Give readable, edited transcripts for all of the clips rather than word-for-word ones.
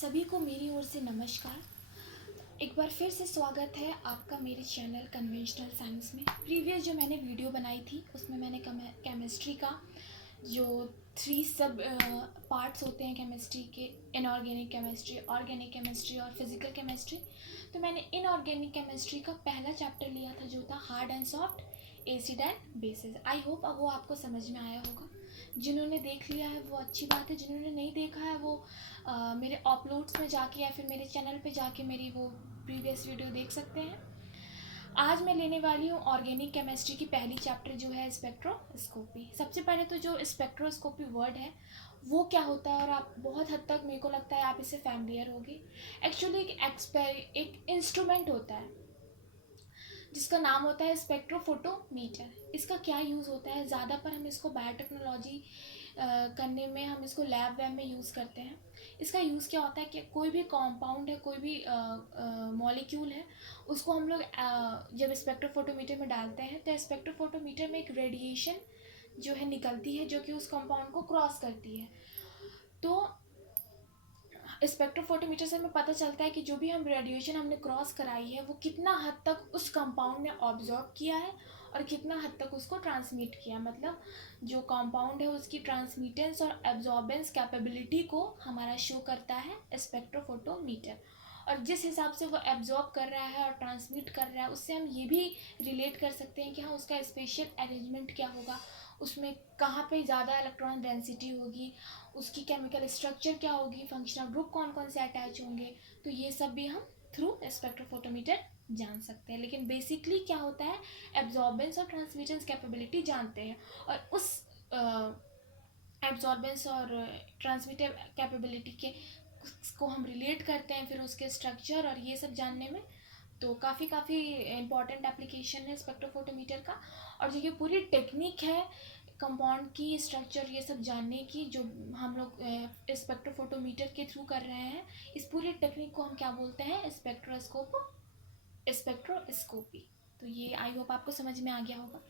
सभी को मेरी ओर से नमस्कार। एक बार फिर से स्वागत है आपका मेरे चैनल कन्वेंशनल साइंस में। प्रीवियस जो मैंने वीडियो बनाई थी उसमें मैंने केमिस्ट्री का जो 3 सब पार्ट्स होते हैं केमिस्ट्री के, इनऑर्गेनिक केमिस्ट्री, ऑर्गेनिक केमिस्ट्री और फिजिकल केमिस्ट्री, तो मैंने इनऑर्गेनिक केमिस्ट्री का पहला चैप्टर लिया था जो था hard and soft, acid and bases. I hope अब वो आपको समझ में आया होगा। जिन्होंने देख लिया है वो अच्छी बात है, जिन्होंने नहीं देखा है वो मेरे अपलोड्स में जाके या फिर मेरे चैनल पे जाके मेरी वो प्रीवियस वीडियो देख सकते हैं। आज मैं लेने वाली हूँ ऑर्गेनिक केमिस्ट्री की पहली चैप्टर जो है स्पेक्ट्रोस्कोपी। सबसे पहले तो जो स्पेक्ट्रोस्कोपी वर्ड है वो क्या होता है, और आप बहुत हद तक मेरे को लगता है आप इससे फैमिलियर होगी। एक्चुअली एक इंस्ट्रूमेंट होता है जिसका नाम होता है स्पेक्ट्रोफोटोमीटर। इसका क्या यूज़ होता है, ज़्यादा पर हम इसको बायोटेक्नोलॉजी करने में हम इसको लैब वैब में यूज़ करते हैं। इसका यूज़ क्या होता है कि कोई भी कंपाउंड है, कोई भी मॉलिक्यूल है, उसको हम लोग जब स्पेक्ट्रोफोटोमीटर में डालते हैं तो स्पेक्ट्रोफोटोमीटर में एक रेडिएशन जो है निकलती है जो कि उस कंपाउंड को क्रॉस करती है। तो स्पेक्ट्रोफोटोमीटर से हमें पता चलता है कि जो भी हम रेडिएशन हमने क्रॉस कराई है वो कितना हद तक उस कंपाउंड ने ऑब्जॉर्ब किया है और कितना हद तक उसको ट्रांसमिट किया। मतलब जो कंपाउंड है उसकी ट्रांसमिटेंस और एब्जॉर्बेंस कैपेबिलिटी को हमारा शो करता है स्पेक्ट्रोफोटोमीटर। और जिस हिसाब से वो एब्जॉर्ब कर रहा है और ट्रांसमिट कर रहा है उससे हम ये भी रिलेट कर सकते हैं कि हाँ उसका स्पेशल अरेंजमेंट क्या होगा, उसमें कहाँ पे ज़्यादा इलेक्ट्रॉन डेंसिटी होगी, उसकी केमिकल स्ट्रक्चर क्या होगी, फंक्शनल ग्रुप कौन कौन से अटैच होंगे। तो ये सब भी हम थ्रू स्पेक्ट्रोफोटोमीटर जान सकते हैं। लेकिन बेसिकली क्या होता है, एब्जॉर्बेंस और ट्रांसमिटेंस कैपेबिलिटी जानते हैं, और उस एब्जॉर्बेंस और ट्रांसमिटिव कैपेबिलिटी के को हम रिलेट करते हैं फिर उसके स्ट्रक्चर और ये सब जानने में। तो काफ़ी इम्पॉर्टेंट एप्लीकेशन है स्पेक्ट्रोफोटोमीटर का। और जो ये पूरी टेक्निक है कंपाउंड की स्ट्रक्चर ये सब जानने की जो हम लोग स्पेक्ट्रोफोटोमीटर के थ्रू कर रहे हैं, इस पूरी टेक्निक को हम क्या बोलते हैं, स्पेक्ट्रोस्कोपी। तो ये आई होप आपको समझ में आ गया होगा।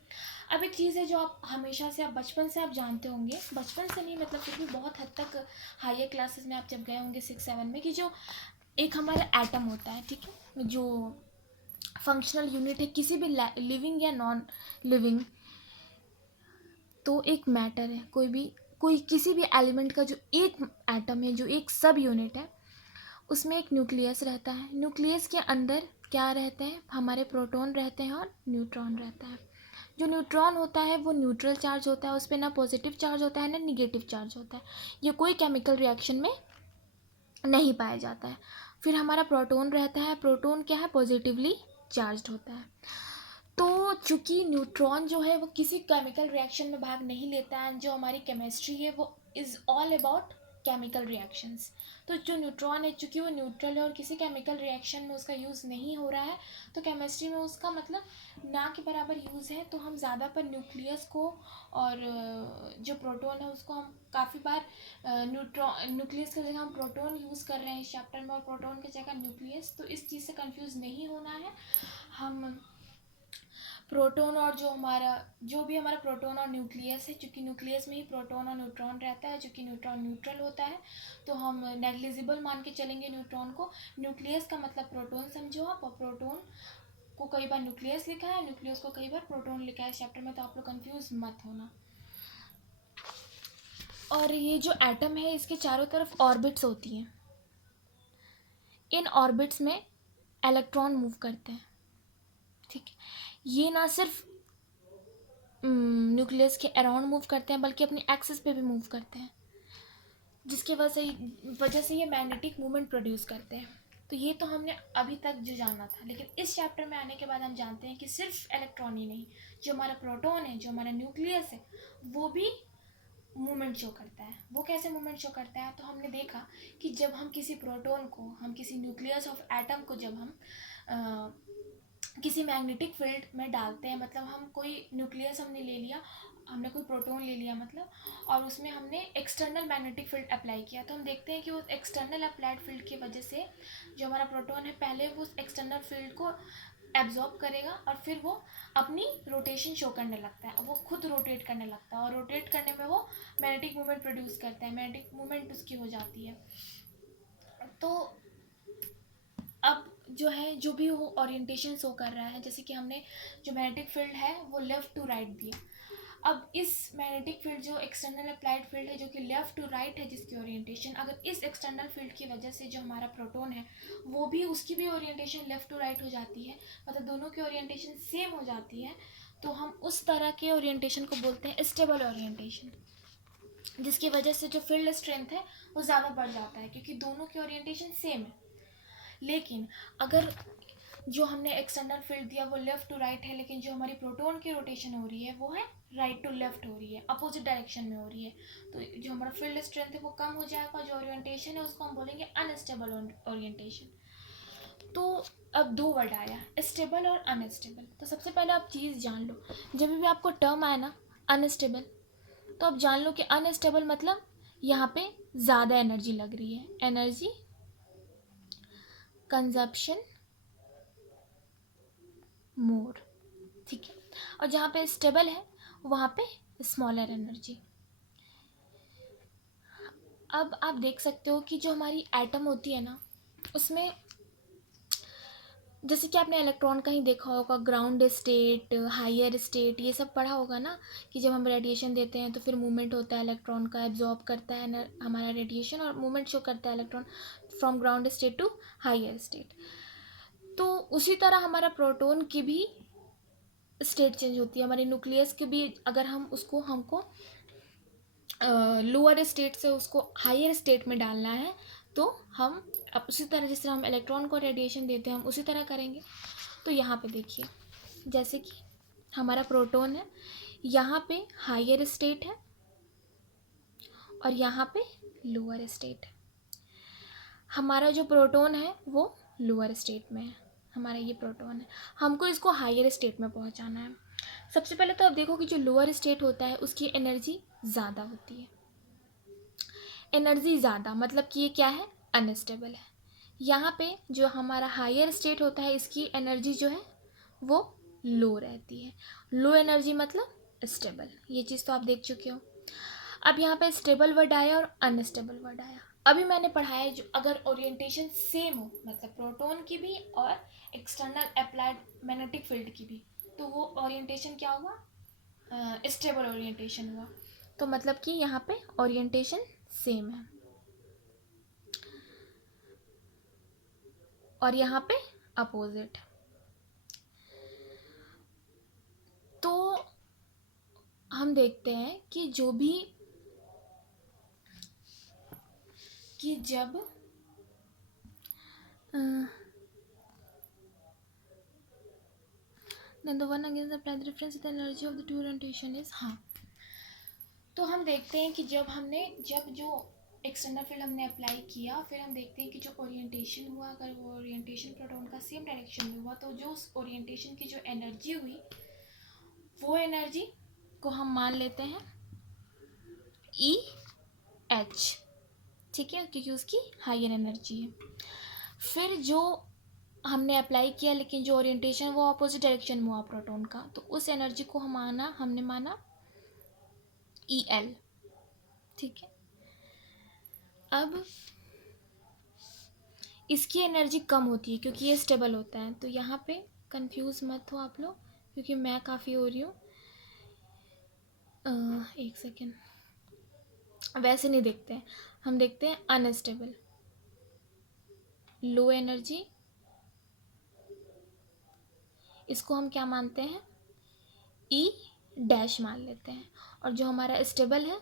अब एक चीज़ है जो आप हमेशा से, आप बचपन से आप जानते होंगे, बचपन से नहीं मतलब फिर भी बहुत हद तक हायर क्लासेस में आप जब गए होंगे 6-7 में, कि जो एक हमारा एटम होता है, ठीक है, जो फंक्शनल यूनिट है किसी भी लिविंग या नॉन लिविंग, तो एक मैटर है, कोई किसी भी एलिमेंट का जो एक एटम है, जो एक सब यूनिट है, उसमें एक न्यूक्लियस रहता है। न्यूक्लियस के अंदर क्या रहते हैं, हमारे प्रोटॉन रहते हैं और न्यूट्रॉन रहता है। जो न्यूट्रॉन होता है वो न्यूट्रल चार्ज होता है, उस पर ना पॉजिटिव चार्ज होता है ना निगेटिव चार्ज होता है, ये कोई केमिकल रिएक्शन में नहीं पाया जाता है। फिर हमारा प्रोटॉन रहता है, प्रोटॉन क्या है, पॉजिटिवली चार्ज्ड होता है। तो चूँकि न्यूट्रॉन जो है वो किसी केमिकल रिएक्शन में भाग नहीं लेता है, जो हमारी केमिस्ट्री है वो is all about chemical reactions. तो जो न्यूट्रॉन है चूँकि वो न्यूट्रल है और किसी केमिकल रिएक्शन में उसका यूज़ नहीं हो रहा है, तो केमिस्ट्री में उसका मतलब ना के बराबर यूज़ है। तो हम ज़्यादा पर न्यूक्लियस को और जो प्रोटॉन है उसको हम काफ़ी बार न्यूक्लियस की जगह हम प्रोटॉन यूज़ कर रहे हैं इस चैप्टर में और प्रोटॉन की जगह न्यूक्लियस। तो इस चीज़ से कंफ्यूज नहीं होना है। हम प्रोटॉन और जो भी हमारा प्रोटॉन और न्यूक्लियस है, चूँकि न्यूक्लियस में ही प्रोटॉन और न्यूट्रॉन रहता है, चूँकि न्यूट्रॉन न्यूट्रल होता है तो हम नेग्लिजिबल मान के चलेंगे न्यूट्रॉन को। न्यूक्लियस का मतलब प्रोटॉन समझो आप, और प्रोटॉन को कई बार न्यूक्लियस लिखा है, न्यूक्लियस को कई बार प्रोटॉन लिखा है इस चैप्टर में, तो आप लोग कंफ्यूज मत होना। और ये जो एटम है इसके चारों तरफ ऑर्बिट्स होती हैं, इन ऑर्बिट्स में इलेक्ट्रॉन मूव करते हैं, ठीक है। ये ना सिर्फ न्यूक्लियस के अराउंड मूव करते हैं बल्कि अपनी एक्सिस पे भी मूव करते हैं, जिसकी वजह से ये मैग्नेटिक मूवमेंट प्रोड्यूस करते हैं। तो ये तो हमने अभी तक जो जाना था, लेकिन इस चैप्टर में आने के बाद हम जानते हैं कि सिर्फ इलेक्ट्रॉन ही नहीं, जो हमारा प्रोटॉन है, जो हमारा न्यूक्लियस है, वो भी मूवमेंट शो करता है। वो कैसे मूवमेंट शो करता है, तो हमने देखा कि जब हम किसी प्रोटॉन को, हम किसी न्यूक्लियस ऑफ एटम को जब हम किसी मैग्नेटिक फील्ड में डालते हैं, मतलब हम कोई न्यूक्लियस हमने ले लिया, हमने कोई प्रोटॉन ले लिया मतलब, और उसमें हमने एक्सटर्नल मैग्नेटिक फील्ड अप्लाई किया, तो हम देखते हैं कि वो एक्सटर्नल अप्लाइड फील्ड की वजह से जो हमारा प्रोटॉन है पहले वो एक्सटर्नल फील्ड को एब्जॉर्ब करेगा और फिर वो अपनी रोटेशन शो करने लगता है, वो खुद रोटेट करने लगता है, और रोटेट करने में वो मैग्नेटिक मूवमेंट प्रोड्यूस करता है, मैग्नेटिक मूवमेंट उसकी हो जाती है। तो अब जो है, जो भी वो ओरिएंटेशन शो कर रहा है, जैसे कि हमने जो मैग्नेटिक फील्ड है वो लेफ़्ट टू राइट दिया। अब इस मैग्नेटिक फील्ड जो एक्सटर्नल अप्लाइड फील्ड है, जो कि लेफ़्ट टू राइट है जिसकी ओरिएंटेशन, अगर इस एक्सटर्नल फील्ड की वजह से जो हमारा प्रोटॉन है वो भी, उसकी भी ओरिएंटेशन लेफ़्ट टू राइट हो जाती है, मतलब दोनों की ओरिएंटेशन सेम हो जाती है, तो हम उस तरह के ओरिएंटेशन को बोलते हैं स्टेबल ओरिएंटेशन, जिसकी वजह से जो फील्ड स्ट्रेंथ है वो ज़्यादा बढ़ जाता है क्योंकि दोनों की ओरिएंटेशन सेम है। लेकिन अगर जो हमने एक्सटर्नल फील्ड दिया वो लेफ़्ट टू राइट है, लेकिन जो हमारी प्रोटॉन की रोटेशन हो रही है वो है राइट टू लेफ़्ट हो रही है, अपोजिट डायरेक्शन में हो रही है, तो जो हमारा फील्ड स्ट्रेंथ है वो कम हो जाएगा, जो ओरिएंटेशन है उसको हम बोलेंगे अनस्टेबल ओरिएंटेशन। तो अब दो वर्ड आया, स्टेबल और अनस्टेबल। तो सबसे पहले आप चीज़ जान लो, जब भी आपको टर्म आए ना अनस्टेबल, तो आप जान लो कि अनस्टेबल मतलब यहाँ पे ज़्यादा एनर्जी लग रही है, एनर्जी कंजप्शन मोर, ठीक है। और जहाँ पे स्टेबल है वहाँ पे स्मॉलर एनर्जी। अब आप देख सकते हो कि जो हमारी एटम होती है ना, उसमें जैसे कि आपने इलेक्ट्रॉन का ही देखा होगा, ग्राउंड स्टेट, हायर स्टेट, ये सब पढ़ा होगा ना, कि जब हम रेडिएशन देते हैं तो फिर मूवमेंट होता है इलेक्ट्रॉन का, एब्जॉर्ब करता है हमारा रेडिएशन और मूवमेंट शो करता है electron from ground state to higher state. तो उसी तरह हमारा प्रोटॉन की भी स्टेट चेंज होती है, हमारे न्यूक्लियस के भी, अगर हम उसको, हमको लोअर स्टेट से उसको हायर स्टेट में डालना है, तो हम अब उसी तरह जिस तरह हम इलेक्ट्रॉन को रेडिएशन देते हैं हम उसी तरह करेंगे। तो यहाँ पे देखिए, जैसे कि हमारा प्रोटॉन है, यहाँ पे हायर स्टेट है और यहाँ पे लोअर स्टेट है। हमारा जो प्रोटॉन है वो लोअर स्टेट में है, हमारा ये प्रोटॉन है, हमको इसको हायर स्टेट में पहुँचाना है। सबसे पहले तो आप देखो कि जो लोअर स्टेट होता है उसकी एनर्जी ज़्यादा होती है, एनर्जी ज़्यादा मतलब कि ये क्या है, अनस्टेबल है। यहाँ पे जो हमारा हायर स्टेट होता है इसकी एनर्जी जो है वो लो रहती है, लो एनर्जी मतलब स्टेबल, ये चीज़ तो आप देख चुके हो। अब यहाँ पे स्टेबल वर्ड आया और अनस्टेबल वर्ड आया। अभी मैंने पढ़ाया जो अगर ओरिएंटेशन सेम हो, मतलब प्रोटॉन की भी और एक्सटर्नल अप्लाइड मैग्नेटिक फील्ड की भी, तो वो ओरिएंटेशन क्या हुआ, स्टेबल ओरिएंटेशन हुआ। तो मतलब कि यहाँ पे ओरिएंटेशन सेम है और यहाँ पे अपोजिट। तो हम देखते हैं कि जो भी, कि जब then the one against the applied difference in the energy of the two orientation is, हाँ, तो हम देखते हैं कि जब जो एक्सटर्नल फील्ड हमने अप्लाई किया, फिर हम देखते हैं कि जो ओरिएंटेशन हुआ, अगर वो ओरिएंटेशन प्रोटॉन का सेम डायरेक्शन में हुआ, तो जो उस ओरिएंटेशन की जो एनर्जी हुई वो एनर्जी को हम मान लेते हैं ई एच, ठीक है, क्योंकि उसकी हायर एनर्जी है। फिर जो हमने अप्लाई किया लेकिन जो ओरिएंटेशन वो अपोजिट डायरेक्शन में हुआ प्रोटॉन का, तो उस एनर्जी को हमने माना ई एल, ठीक है। अब इसकी एनर्जी कम होती है क्योंकि ये स्टेबल होता है, तो यहाँ पे कंफ्यूज मत हो आप लोग क्योंकि मैं काफ़ी हो रही हूँ। एक सेकेंड, वैसे नहीं देखते हैं, हम देखते हैं अनस्टेबल, लो एनर्जी, इसको हम क्या मानते हैं, ई डैश मान लेते हैं। और जो हमारा स्टेबल है,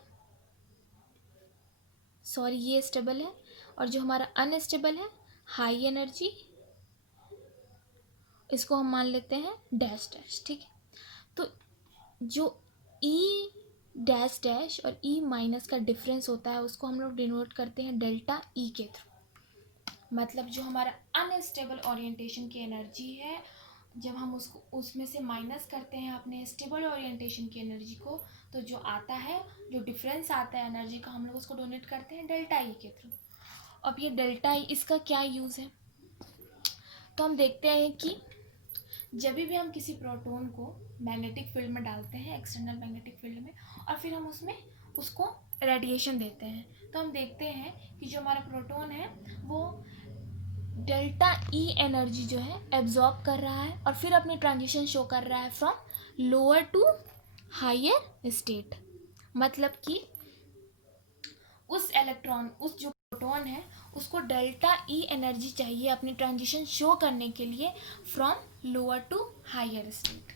सॉरी ये स्टेबल है, और जो हमारा अनस्टेबल है हाई एनर्जी, इसको हम मान लेते हैं डैश डैश, ठीक है। तो जो ई डैश डैश और ई माइनस का डिफरेंस होता है उसको हम लोग डिनोट करते हैं डेल्टा ई के थ्रू, मतलब जो हमारा अनस्टेबल ओरिएंटेशन की एनर्जी है, जब हम उसको उसमें से माइनस करते हैं अपने स्टेबल ओरिएंटेशन की एनर्जी को, तो जो आता है, जो डिफरेंस आता है एनर्जी का, हम लोग उसको डोनेट करते हैं डेल्टा ई के थ्रू। अब ये डेल्टा ई, इसका क्या यूज़ है, तो हम देखते हैं कि जब भी हम किसी प्रोटॉन को मैग्नेटिक फील्ड में डालते हैं, एक्सटर्नल मैग्नेटिक फील्ड में, और फिर हम उसमें उसको रेडिएशन देते हैं, तो हम देखते हैं कि जो हमारा प्रोटॉन है वो डेल्टा ई एनर्जी जो है एब्जॉर्ब कर रहा है और फिर अपनी ट्रांजिशन शो कर रहा है from lower to higher state. मतलब कि उस इलेक्ट्रॉन, उस जो प्रोटॉन है, उसको डेल्टा ई एनर्जी चाहिए अपनी ट्रांजिशन शो करने के लिए from lower to higher state.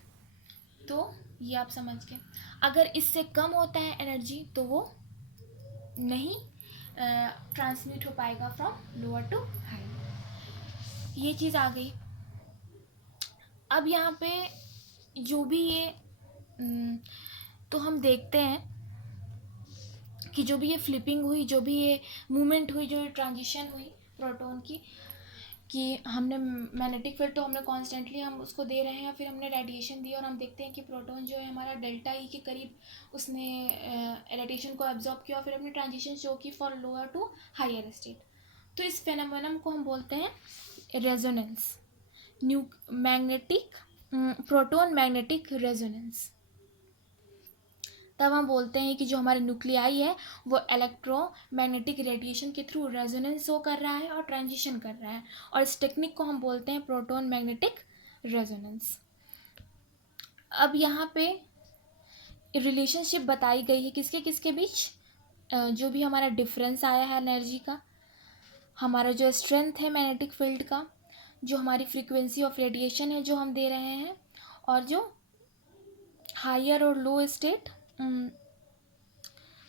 तो ये आप समझ गए। अगर इससे कम होता है एनर्जी तो वो नहीं ट्रांसमिट हो पाएगा फ्रॉम लोअर टू हायर। ये चीज़ आ गई। अब यहाँ पे जो भी ये तो हम देखते हैं कि जो भी ये फ्लिपिंग हुई, जो भी ये मूवमेंट हुई, जो ये ट्रांजिशन हुई प्रोटॉन की, कि हमने मैग्नेटिक फील्ड तो हमने कॉन्स्टेंटली हम उसको दे रहे हैं, फिर हमने रेडिएशन दी और हम देखते हैं कि प्रोटॉन जो है हमारा डेल्टा ई के करीब उसने रेडिएशन को एब्जॉर्ब किया और फिर अपनी ट्रांजिशन शो की for lower to higher state. तो इस फेनोमेनन को हम बोलते हैं resonance, magnetic proton magnetic resonance. तब हम बोलते हैं कि जो हमारे न्यूक्लियाई है वो इलेक्ट्रोमैग्नेटिक रेडिएशन के थ्रू रेजोनेंस शो कर रहा है और ट्रांजिशन कर रहा है, और इस टेक्निक को हम बोलते हैं प्रोटॉन मैग्नेटिक रेजोनेंस। अब यहाँ पे रिलेशनशिप बताई गई है किसके किसके बीच, जो भी हमारा डिफरेंस आया है एनर्जी का, हमारा जो स्ट्रेंथ है मैग्नेटिक फील्ड का, जो हमारी फ्रीक्वेंसी ऑफ रेडिएशन है जो हम दे रहे हैं, और जो हायर और लो स्टेट,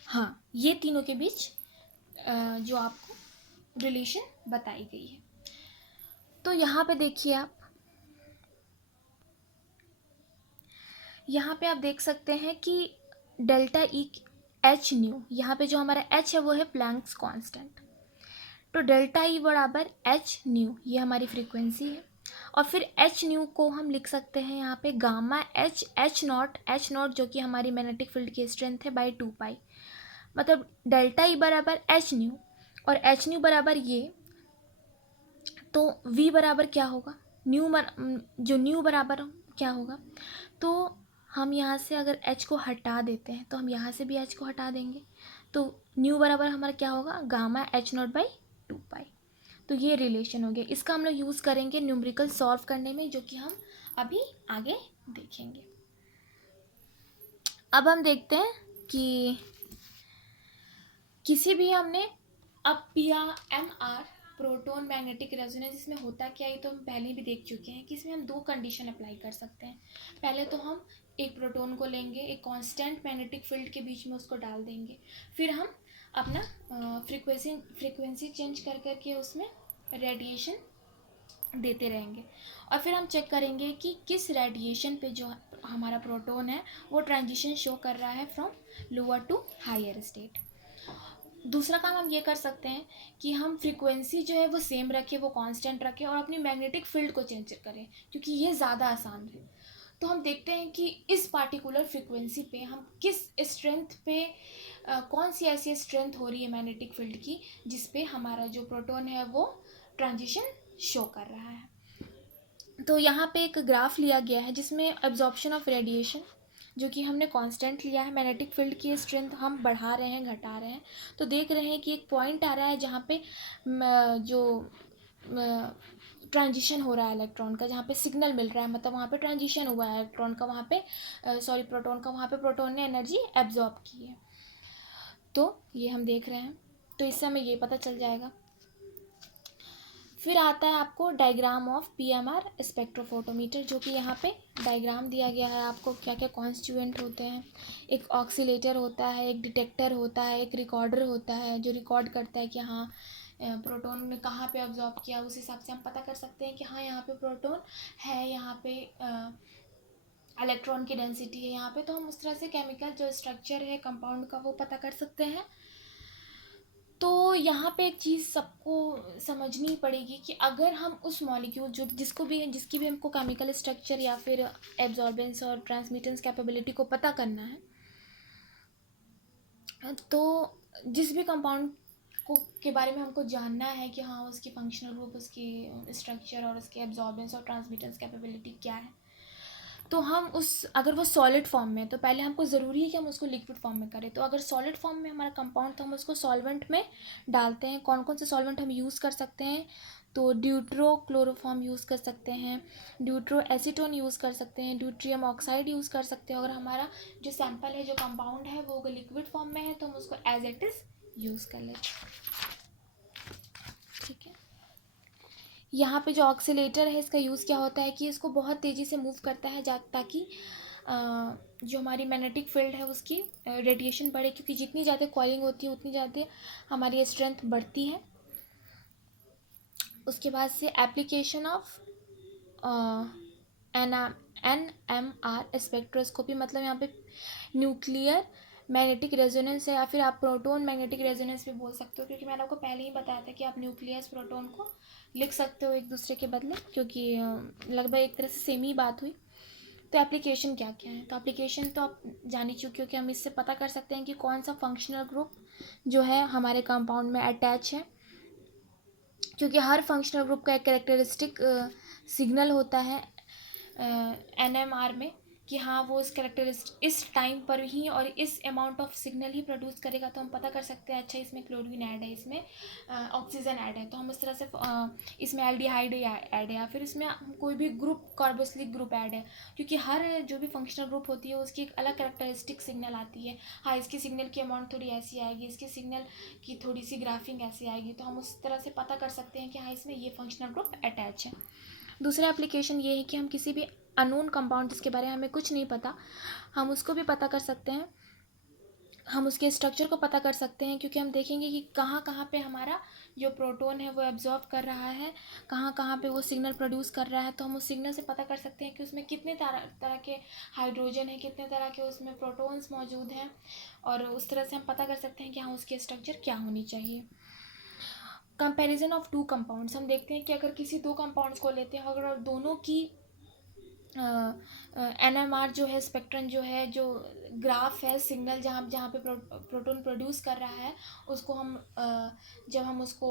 हाँ, ये तीनों के बीच जो आपको रिलेशन बताई गई है। तो यहाँ पे देखिए, आप यहाँ पे आप देख सकते हैं कि डेल्टा ई एच न्यू, यहाँ पे जो हमारा एच है वो है प्लैंक्स कांस्टेंट। तो डेल्टा ई बराबर एच न्यू, ये हमारी फ्रीक्वेंसी है, और फिर एच न्यू को हम लिख सकते हैं यहाँ पे गामा एच नॉट जो कि हमारी मैग्नेटिक फील्ड की स्ट्रेंथ है बाई 2 पाई। मतलब डेल्टा ई बराबर एच न्यू और एच न्यू बराबर ये, तो वी बराबर क्या होगा, जो न्यू बराबर क्या होगा, तो हम यहाँ से अगर एच को हटा देते हैं तो हम यहाँ से भी एच को हटा देंगे, तो न्यू बराबर हमारा क्या होगा, गामा एच नॉट बाई 2 पाई। तो ये रिलेशन हो गया। इसका हम लोग यूज़ करेंगे न्यूमेरिकल सॉल्व करने में, जो कि हम अभी आगे देखेंगे। अब हम देखते हैं कि किसी भी हमने अब PMR प्रोटॉन मैग्नेटिक रेजोनेंस, इसमें होता क्या है तो हम पहले भी देख चुके हैं कि इसमें हम 2 कंडीशन अप्लाई कर सकते हैं। पहले तो हम एक प्रोटॉन को लेंगे, एक कांस्टेंट मैग्नेटिक फील्ड के बीच में उसको डाल देंगे, फिर हम अपना फ्रीक्वेंसी चेंज कर करके उसमें रेडिएशन देते रहेंगे, और फिर हम चेक करेंगे कि किस रेडिएशन पे जो हमारा प्रोटॉन है वो ट्रांजिशन शो कर रहा है from lower to higher state. दूसरा काम हम ये कर सकते हैं कि हम फ्रीक्वेंसी जो है वो सेम रखें, वो कांस्टेंट रखें, और अपनी मैग्नेटिक फील्ड को चेंज करें, क्योंकि ये ज़्यादा आसान है। तो हम देखते हैं कि इस पार्टिकुलर फ्रीक्वेंसी पे हम किस स्ट्रेंथ पे कौन सी ऐसी स्ट्रेंथ हो रही है मैग्नेटिक फील्ड की जिस पे हमारा जो प्रोटॉन है वो ट्रांजिशन शो कर रहा है। तो यहाँ पे एक ग्राफ लिया गया है जिसमें एब्जॉर्प्शन ऑफ रेडिएशन, जो कि हमने कांस्टेंट लिया है, मैग्नेटिक फील्ड की स्ट्रेंथ हम बढ़ा रहे हैं घटा रहे हैं, तो देख रहे हैं कि एक पॉइंट आ रहा है जहाँ पे जो ट्रांजिशन हो रहा है इलेक्ट्रॉन का, जहाँ पे सिग्नल मिल रहा है, मतलब वहाँ पे ट्रांजिशन हुआ है इलेक्ट्रॉन का, वहाँ पे प्रोटॉन का, वहाँ पे प्रोटॉन ने एनर्जी एब्जॉर्ब की है। तो ये हम देख रहे हैं, तो इससे हमें ये पता चल जाएगा। फिर आता है आपको डायग्राम ऑफ PMR स्पेक्ट्रोफोटोमीटर, जो कि यहाँ पे डायग्राम दिया गया है आपको, क्या क्या कॉन्स्टिट्यूएंट होते हैं। एक ऑक्सीलेटर होता है, एक डिटेक्टर होता है, एक रिकॉर्डर होता है जो रिकॉर्ड करता है कि हाँ प्रोटॉन ने कहाँ पे ऑब्जॉर्ब किया, उस हिसाब से हम पता कर सकते हैं कि हाँ यहाँ पे प्रोटॉन है, यहाँ पे इलेक्ट्रॉन की डेंसिटी है यहाँ पे, तो हम उस तरह से केमिकल जो स्ट्रक्चर है कंपाउंड का वो पता कर सकते हैं। तो यहाँ पे एक चीज़ सबको समझनी पड़ेगी कि अगर हम उस मॉलिक्यूल जो जिसकी भी हमको केमिकल स्ट्रक्चर या फिर एब्जॉर्बेंस और ट्रांसमिटेंस कैपेबिलिटी को पता करना है, तो जिस भी कंपाउंड को के बारे में हमको जानना है कि हाँ उसकी फंक्शनल ग्रुप, उसकी स्ट्रक्चर और उसकी एब्जॉर्बेंस और ट्रांसमिटेंस कैपेबिलिटी क्या है, तो हम अगर वो सॉलिड फॉर्म में है तो पहले हमको ज़रूरी है कि हम उसको लिक्विड फॉर्म में करें। तो अगर सॉलिड फॉर्म में हमारा कंपाउंड तो हम उसको सॉल्वेंट में डालते हैं। कौन कौन से सॉल्वेंट हम यूज़ कर सकते हैं, तो ड्यूट्रो क्लोरोफॉर्म यूज़ कर सकते हैं, ड्यूट्रो एसीटोन यूज़ कर सकते हैं, ड्यूट्रियम ऑक्साइड यूज़ कर सकते हैं। अगर हमारा जो सैंपल है, जो कंपाउंड है, वो अगर लिक्विड फॉर्म में है तो हम उसको एज इट इज़ यूज़ कर लेते हैं। ठीक है, यहाँ पे जो ऑक्सीलेटर है, इसका यूज़ क्या होता है कि इसको बहुत तेज़ी से मूव करता है ताकि जो हमारी मैग्नेटिक फील्ड है उसकी रेडिएशन बढ़े, क्योंकि जितनी ज़्यादा कॉइलिंग होती है उतनी ज़्यादा हमारी स्ट्रेंथ बढ़ती है। उसके बाद से एप्लीकेशन ऑफ NMR स्पेक्ट्रोस्कोपी, मतलब यहाँ पे न्यूक्लियर मैग्नेटिक रेजोनेंस है, या फिर आप प्रोटोन मैग्नेटिक रेजोनेंस भी बोल सकते हो, क्योंकि मैंने आपको पहले ही बताया था कि आप न्यूक्लियस प्रोटोन को लिख सकते हो एक दूसरे के बदले, क्योंकि लगभग एक तरह से सेम ही बात हुई। तो एप्लीकेशन क्या क्या है, तो एप्लीकेशन तो आप जान ही चुके हो कि हम इससे पता कर सकते हैं कि कौन सा फंक्शनल ग्रुप जो है हमारे कंपाउंड में अटैच है, क्योंकि हर फंक्शनल ग्रुप का एक कैरेक्टरिस्टिक सिग्नल होता है NMR में, कि हाँ वो इस कैरेक्टरिस्टिक इस टाइम पर ही और इस amount of signal he produce करेगा। तो हम पता कर सकते हैं अच्छा इसमें क्लोरीन ऐड है, इसमें ऑक्सीजन ऐड है, तो हम इस तरह से इसमें एल्डिहाइड ऐड है, या फिर इसमें कोई भी ग्रुप कार्बोक्सिलिक ग्रुप ऐड है, क्योंकि हर जो भी फंक्शनल ग्रुप होती है उसकी एक अलग कैरेक्टरिस्टिक सिग्नल आती है। हाँ, इसकी सिग्नल की अमाउंट थोड़ी ऐसी आएगी, इसकी सिग्नल की थोड़ी सी ग्राफिंग ऐसी आएगी, तो हम उस तरह से पता कर सकते हैं कि हाँ इसमें ये फंक्शनल ग्रुप अटैच है। दूसरा एप्लीकेशन ये है कि हम किसी भी अननोन कंपाउंड जिसके बारे में हमें कुछ नहीं पता, हम उसको भी पता कर सकते हैं, हम उसके स्ट्रक्चर को पता कर सकते हैं, क्योंकि हम देखेंगे कि कहाँ कहाँ पे हमारा जो प्रोटॉन है वो एब्जॉर्ब कर रहा है, कहाँ कहाँ पे वो सिग्नल प्रोड्यूस कर रहा है। तो हम उस सिग्नल से पता कर सकते हैं कि उसमें कितने तरह के हाइड्रोजन है, कितने तरह के उसमें प्रोटॉन्स मौजूद हैं, और उस तरह से हम पता कर सकते हैं कि हाँ उसकी स्ट्रक्चर क्या होनी चाहिए। कंपैरिजन ऑफ टू कंपाउंड्स, हम देखते हैं कि अगर किसी दो कंपाउंड्स को लेते हैं, अगर दोनों की NMR जो है, स्पेक्ट्रम जो है, जो ग्राफ है, सिग्नल जहाँ जहाँ पे प्रोटॉन प्रोड्यूस कर रहा है, उसको हम जब हम उसको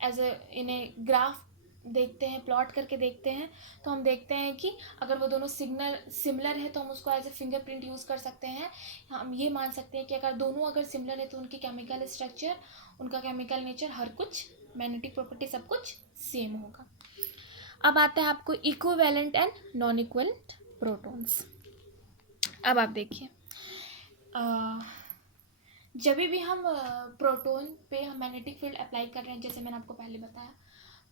एज ए ग्राफ देखते हैं, प्लॉट करके देखते हैं, तो हम देखते हैं कि अगर वो दोनों सिग्नल सिमिलर है तो हम उसको एज ए फिंगरप्रिंट यूज़ कर सकते हैं। हम ये मान सकते हैं कि अगर दोनों अगर सिमिलर है तो उनकी केमिकल स्ट्रक्चर, उनका केमिकल नेचर, हर कुछ मैग्नेटिक प्रॉपर्टी सब कुछ सेम होगा। अब आता है आपको equivalent and non equivalent protons. अब आप देखिए, जब भी हम प्रोटॉन पे हम मैग्नेटिक फील्ड अप्लाई कर रहे हैं, जैसे मैंने आपको पहले बताया,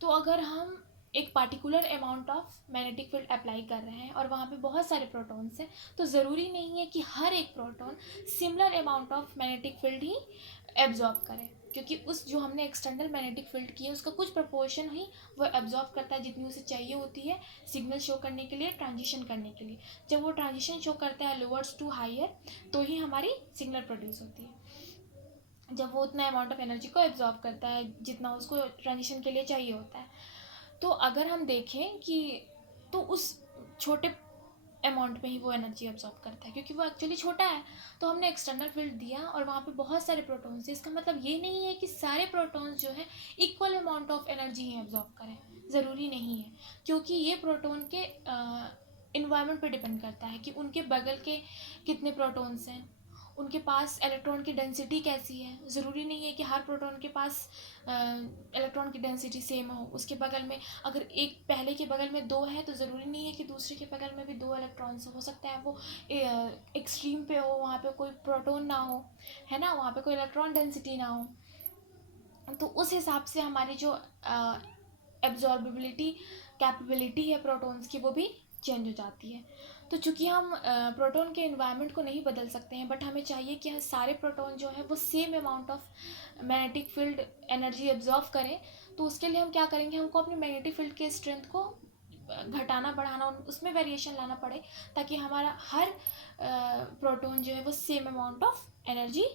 तो अगर हम एक particular amount of magnetic field apply कर रहे हैं और वहाँ पे बहुत सारे प्रोटॉन्स हैं, तो ज़रूरी नहीं है कि हर एक proton similar amount of magnetic field he absorb करे, क्योंकि उस जो हमने एक्सटर्नल मैग्नेटिक फील्ड की है उसका कुछ प्रपोर्शन ही वो एब्जॉर्ब करता है, जितनी उसे चाहिए होती है सिग्नल शो करने के लिए, ट्रांजिशन करने के लिए। जब वो ट्रांजिशन शो करता है लोअर्स टू हायर, तो ही हमारी सिग्नल प्रोड्यूस होती है, जब वो उतना अमाउंट ऑफ एनर्जी को एब्जॉर्ब करता है जितना उसको ट्रांजिशन के लिए चाहिए होता है। तो अगर हम देखें कि तो उस छोटे अमाउंट में ही वो एनर्जी एब्जॉर्ब करता है, क्योंकि वो एक्चुअली छोटा है। तो हमने एक्सटर्नल फील्ड दिया और वहाँ पे बहुत सारे प्रोटॉन्स हैं, इसका मतलब ये नहीं है कि सारे प्रोटॉन्स जो है equal amount of energy he absorb करें, ज़रूरी नहीं है, क्योंकि ये प्रोटॉन के इन्वायरमेंट पे डिपेंड करता है कि उनके बगल के कितने प्रोटॉन्स हैं, उनके पास इलेक्ट्रॉन की डेंसिटी कैसी है। ज़रूरी नहीं है कि हर प्रोटॉन के पास इलेक्ट्रॉन की डेंसिटी सेम हो। उसके बगल में अगर एक पहले के बगल में 2 है तो ज़रूरी नहीं है कि दूसरे के बगल में भी 2 इलेक्ट्रॉन्स हो सकता है वो एक्सट्रीम पे हो, वहाँ पे कोई प्रोटॉन ना हो, है ना, वहाँ पे कोई इलेक्ट्रॉन डेंसिटी ना हो। तो उस हिसाब से हमारी जो एब्जॉर्बिबिलिटी कैपेबिलिटी है प्रोटॉन्स की वो भी चेंज हो जाती है। तो चूंकि हम प्रोटॉन के इन्वायरमेंट को नहीं बदल सकते हैं, बट हमें चाहिए कि सारे प्रोटॉन जो है वो same amount of magnetic field energy absorb करें, तो उसके लिए हम क्या करेंगे, हमको अपनी मैग्नेटिक फील्ड के स्ट्रेंथ को घटाना बढ़ाना, उसमें वेरिएशन लाना पड़े, ताकि हमारा हर प्रोटॉन जो है वो same amount of energy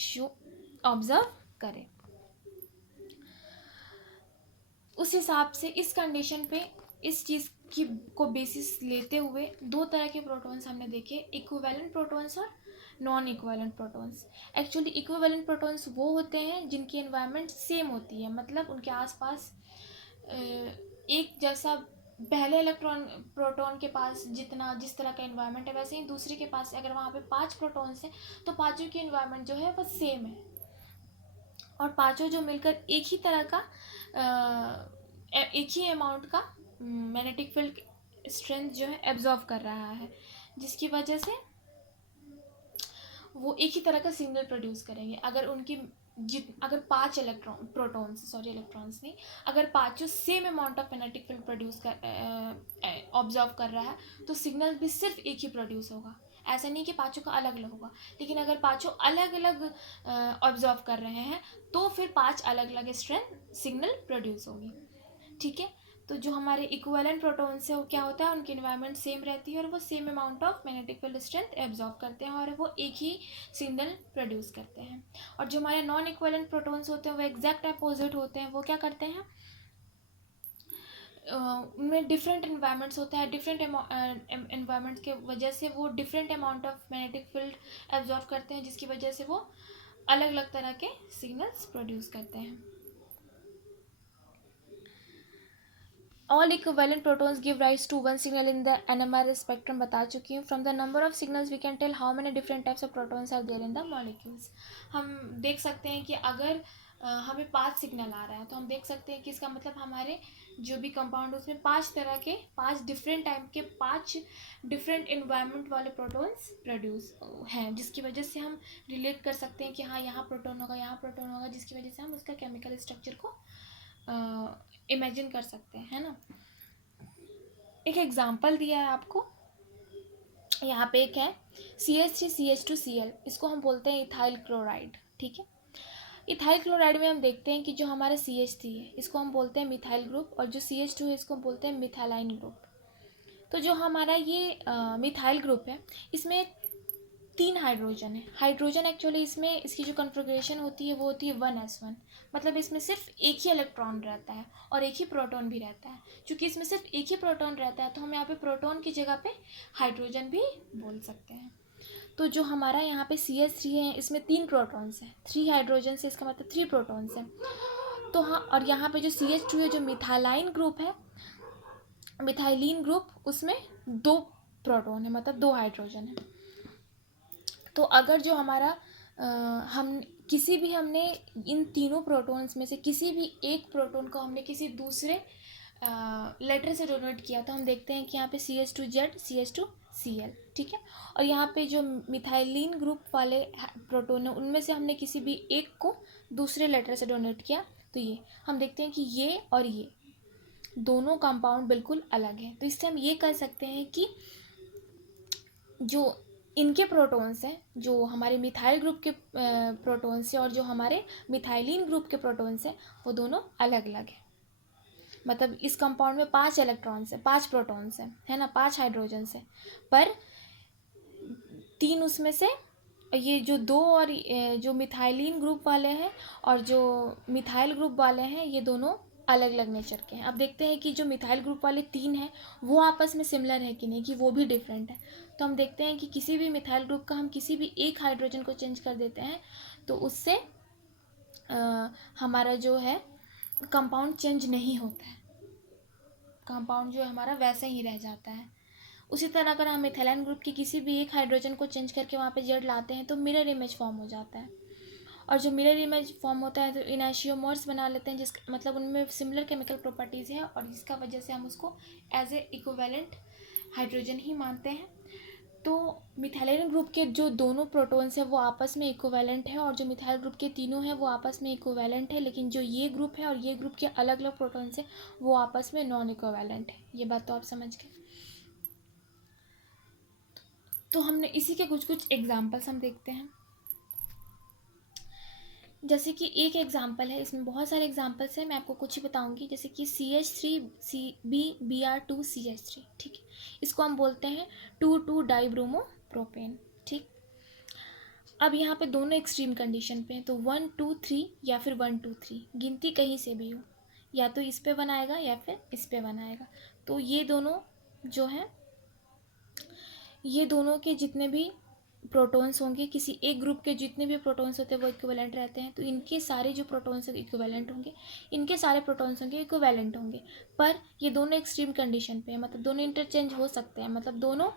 show observe करे। उस हिसाब से इस कंडीशन पे इस चीज़ की को बेसिस लेते हुए 2 तरह के प्रोटॉन्स हमने देखे, इक्विवेलेंट प्रोटॉन्स और non equivalent protons. Actually equivalent protons वो होते हैं जिनकी एनवायरनमेंट सेम होती है, मतलब उनके आसपास एक जैसा, पहले इलेक्ट्रॉन प्रोटॉन के पास जिस तरह का एनवायरनमेंट है, वैसे ही दूसरे के पास अगर वहाँ पे 5 प्रोटॉन्स हैं तो पाँचों की एनवायरनमेंट जो है वो सेम है, और पाँचों जो मिलकर एक ही तरह का एक ही अमाउंट का मैग्नेटिक फील्ड स्ट्रेंथ जो है एब्जॉर्व कर रहा है, जिसकी वजह से वो एक ही तरह का सिग्नल प्रोड्यूस करेंगे। अगर उनकी अगर 5 इलेक्ट्रॉन्स नहीं, अगर पाँचों same amount of magnetic field produce कर ऑब्जर्व कर रहा है तो सिग्नल भी सिर्फ एक ही प्रोड्यूस होगा। ऐसा नहीं कि पाँचों का अलग अलग होगा, लेकिन अगर पाँचों अलग अलग ऑब्जर्व कर रहे हैं तो फिर 5 अलग अलग स्ट्रेंथ सिग्नल प्रोड्यूस होगी। ठीक है, तो जो हमारे इक्विवेलेंट प्रोटॉन्स है वो क्या होता है, उनकी एनवायरनमेंट सेम रहती है और वो same amount of magnetic field strength absorb करते हैं और वो एक ही सिग्नल प्रोड्यूस करते हैं। और जो हमारे नॉन इक्विवेलेंट प्रोटॉन्स होते हैं वो एग्जैक्ट अपोजिट होते हैं। वो क्या करते हैं, उनमें डिफरेंट इन्वायरमेंट्स होता है, डिफरेंट इन्वायरमेंट के वजह से वो different amount of magnetic field absorb करते हैं, जिसकी वजह से वो अलग अलग तरह के सिग्नल्स प्रोड्यूस करते हैं। All equivalent protons give rise to one signal in the NMR spectrum बता चुकी हूँ। From the number of signals we can tell how many different types of protons are there in the molecules। हम देख सकते हैं कि अगर हमें 5 सिग्नल आ रहा है तो हम देख सकते हैं कि इसका मतलब हमारे जो भी कंपाउंड उसमें 5 तरह के 5 डिफरेंट टाइप के 5 डिफरेंट इन्वायरमेंट वाले प्रोटॉन्स प्रोड्यूस हैं, जिसकी वजह से हम रिलेट कर सकते हैं कि हाँ यहाँ प्रोटॉन होगा, यहाँ प्रोटॉन होगा, जिसकी वजह से हम उसका केमिकल स्ट्रक्चर को इमेजिन कर सकते हैं, है ना। एक एग्जांपल दिया है आपको यहाँ पे, एक है CH3CH2Cl, इसको हम बोलते हैं इथाइल क्लोराइड। ठीक है, इथाइल क्लोराइड में हम देखते हैं कि जो हमारा CH3 है इसको हम बोलते हैं मिथाइल ग्रुप और जो CH2 है इसको हम बोलते हैं मिथाइलाइन ग्रुप। तो जो हमारा ये मिथाइल ग्रुप है इसमें 3 हाइड्रोजन है। हाइड्रोजन एक्चुअली इसमें इसकी जो कन्फिग्रेशन होती है वो होती है 1s1, मतलब इसमें सिर्फ एक ही इलेक्ट्रॉन रहता है और एक ही प्रोटॉन भी रहता है। चूँकि इसमें सिर्फ एक ही प्रोटॉन रहता है तो हम यहाँ पे प्रोटॉन की जगह पे हाइड्रोजन भी बोल सकते हैं। तो जो हमारा यहाँ पे CH3 है इसमें 3 प्रोटॉन्स हैं, 3 हाइड्रोजन से इसका मतलब 3 प्रोटॉन्स हैं। तो हाँ, और यहाँ पे जो CH2 है जो मिथाइलाइन ग्रुप है, मिथाइलिन ग्रुप, उसमें 2 प्रोटॉन है, मतलब 2 हाइड्रोजन है। तो अगर जो हमारा हम किसी भी हमने इन तीनों प्रोटॉन्स में से किसी भी एक प्रोटॉन को हमने किसी दूसरे लेटर से डोनेट किया तो हम देखते हैं कि यहाँ पे CH2Z CH2Cl। ठीक है, और यहाँ पे जो मिथाइलिन ग्रुप वाले प्रोटॉन है उनमें से हमने किसी भी एक को दूसरे लेटर से डोनेट किया तो ये हम देखते हैं कि ये और ये दोनों कंपाउंड बिल्कुल अलग हैं। तो इससे हम ये कह सकते हैं कि जो इनके प्रोटॉन्स हैं, जो हमारे मिथाइल ग्रुप के प्रोटॉन्स हैं और जो हमारे मिथाइलिन ग्रुप के प्रोटॉन्स हैं वो दोनों अलग अलग हैं। मतलब इस कंपाउंड में 5 इलेक्ट्रॉन्स हैं, 5 प्रोटॉन्स हैं, है ना, 5 हाइड्रोजन्स हैं, पर 3 उसमें से ये जो 2 और जो मिथाइलिन ग्रुप वाले हैं और जो मिथाइल ग्रुप वाले हैं ये दोनों अलग अलग नेचर के हैं। अब देखते हैं कि जो मिथाइल ग्रुप वाले 3 हैं वो आपस में सिमिलर है कि नहीं, कि वो भी डिफरेंट है। तो हम देखते हैं कि किसी भी मिथाइल ग्रुप का हम किसी भी एक हाइड्रोजन को चेंज कर देते हैं तो उससे हमारा जो है कंपाउंड चेंज नहीं होता है, कंपाउंड जो है हमारा वैसे ही रह जाता है। उसी तरह अगर हम मिथाइलाइन ग्रुप के किसी भी एक हाइड्रोजन को चेंज करके वहाँ पे जेड लाते हैं तो मिरर इमेज फॉर्म हो जाता है, और जो मिरर इमेज फॉर्म होता है तो इनैशियोमर्स बना लेते हैं, जिसका मतलब उनमें सिमिलर केमिकल प्रॉपर्टीज़ है और जिसका वजह से हम उसको एज ए इक्विवेलेंट हाइड्रोजन ही मानते हैं। तो मिथाइलिन ग्रुप के जो दोनों प्रोटॉन्स हैं वो आपस में इक्विवेलेंट है और जो मिथाइल ग्रुप के तीनों हैं वो आपस में इक्विवेलेंट है, लेकिन जो ये ग्रुप है और ये ग्रुप के अलग अलग प्रोटॉन्स हैं वो आपस में नॉन इक्विवेलेंट है। ये बात तो आप समझ गए। तो हमने इसी के कुछ कुछ एग्जाम्पल्स हम देखते हैं। जैसे कि एक एग्जाम्पल है, इसमें बहुत सारे एग्जाम्पल्स हैं, मैं आपको कुछ ही बताऊंगी। जैसे कि CH3Br2CH3, ठीक है, इसको हम बोलते हैं 2,2 डाइब्रोमोप्रोपेन। ठीक, अब यहाँ पे दोनों एक्सट्रीम कंडीशन पे हैं, तो 1 2 3 या फिर 1 2 3 गिनती कहीं से भी हो, या तो इस पे बनाएगा या फिर इस पे बनाएगा। तो ये दोनों जो हैं, ये दोनों के जितने भी प्रोटॉन्स होंगे, किसी एक ग्रुप के जितने भी प्रोटॉन्स होते हैं वो इक्विवेलेंट रहते हैं, तो इनके सारे जो प्रोटॉन्स इक्विवेलेंट होंगे, इनके सारे प्रोटॉन्स होंगे इक्विवेलेंट होंगे। पर ये दोनों एक्सट्रीम कंडीशन पे है, मतलब दोनों इंटरचेंज हो सकते हैं, मतलब दोनों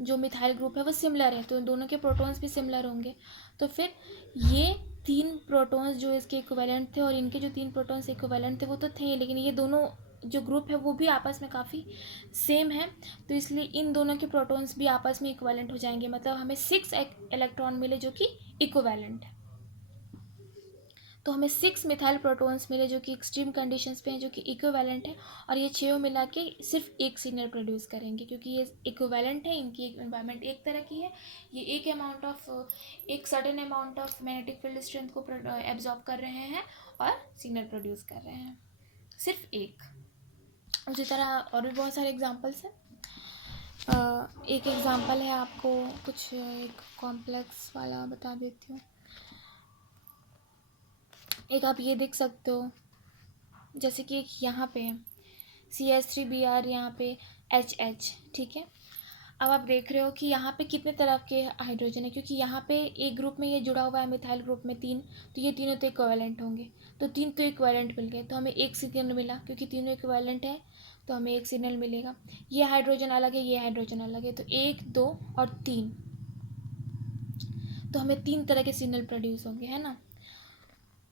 जो मिथाइल ग्रुप है वो सिमिलर है तो दोनों के प्रोटॉन्स भी सिमिलर होंगे। तो फिर ये 3 प्रोटॉन्स जो इसके इक्विवेलेंट थे और इनके जो 3 प्रोटॉन्स इक्विवेलेंट थे वो तो थे, लेकिन ये दोनों जो ग्रुप है वो भी आपस में काफ़ी सेम है, तो इसलिए इन दोनों के प्रोटॉन्स भी आपस में इक्विवेलेंट हो जाएंगे, मतलब हमें 6 इलेक्ट्रॉन मिले जो कि इक्विवेलेंट है। तो हमें 6 मिथाइल प्रोटॉन्स मिले जो कि एक्सट्रीम कंडीशंस पे हैं, जो कि इक्विवेलेंट है, और ये 6 मिला के सिर्फ एक सिग्नल प्रोड्यूस करेंगे क्योंकि ये इक्विवेलेंट है, इनकी एनवायरनमेंट एक तरह की है, ये एक certain amount of magnetic field strength को एब्जॉर्ब कर रहे हैं और सिग्नल प्रोड्यूस कर रहे हैं, सिर्फ एक। उसी तरह और भी बहुत सारे एग्जाम्पल्स हैं। एक एग्जाम्पल है, आपको कुछ एक कॉम्प्लेक्स वाला बता देती हूँ। एक आप ये देख सकते हो, जैसे कि एक यहाँ पे है CH3Br, यहाँ पे HH, ठीक है। अब आप देख रहे हो कि यहाँ पे कितने तरह के हाइड्रोजन है, क्योंकि यहाँ पे एक ग्रुप में ये जुड़ा हुआ है मिथाइल ग्रुप में 3, तो ये तीनों तो इक्विवेलेंट होंगे, तो 3 तो इक्विवेलेंट मिल गए, तो हमें एक सिग्नल मिला, क्योंकि तीनों इक्विवेलेंट है तो हमें एक सिग्नल मिलेगा। ये हाइड्रोजन अलग है, ये हाइड्रोजन अलग है, तो 1, 2 और 3, तो हमें 3 तरह के सिग्नल प्रोड्यूस होंगे, है ना।